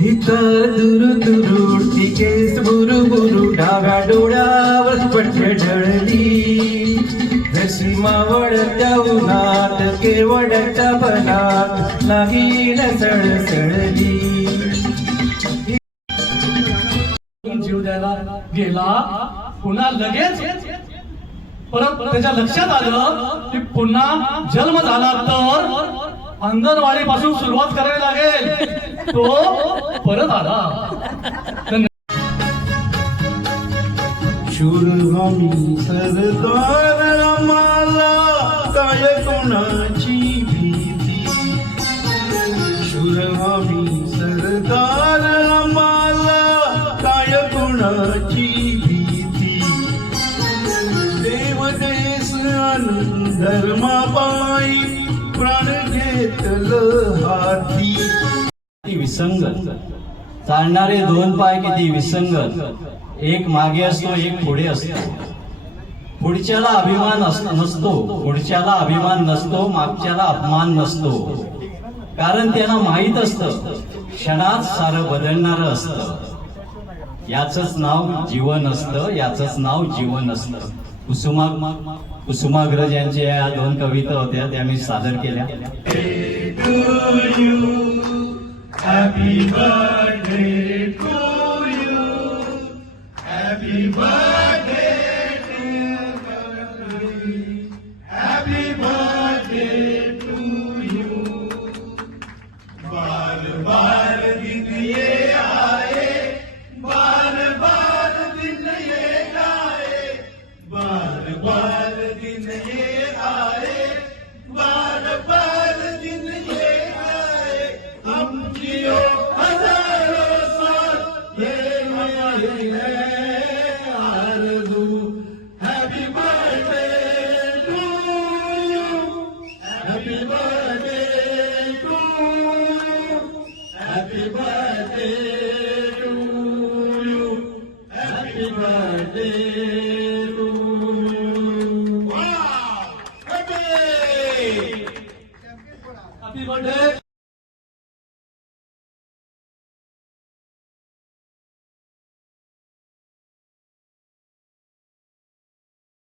इथं दुरु दुरु उडती केस बुरु बुरु डाव्या डोळ्यावर पट्ट ढळली जशी मावळत्या उन्हात केवळच्या बनात लागीन सळसळली. जीव द्यायला गेला पुन्हा लगेच परत त्याच्या लक्षात आलं की पुन्हा जन्म झाला तर अंगणवाडी पासून सुरुवात करावी लागेल. तो परत आला. शूरभामी सरदार आम्हाला काय कोणाची भीती. शूरभामी सरदार आम्हाला काय कोणाची भीती. देव देश आणि धर्मापायी प्राण घेतलं हाती. विसंगत चालणारे दोन पाय किती विसंगत, एक मागे असतो एक पुढे असतो. पुढच्याला अभिमान नसतो, पुढच्याला अभिमान नसतो, मागच्याला अपमान नसतो. कारण त्यांना माहीत असतं क्षणात सारं बदलणारं असतं. याचंच नाव जीवन असतं, याचंच नाव जीवन असतं. कुसुमाग्रज यांच्या या दोन कविता होत्या त्या मी सादर केल्या. Happy birthday to you. Happy birthday to you. Happy birthday to you. बार बार दिन ये आए, बार बार दिन ये आए, बार बार दिन ये आए, बार बार दिन ये आए. हम जियो हजारों साल ये हमारी है आरज़ू. Happy birthday to you. Happy birthday to you. Happy birthday.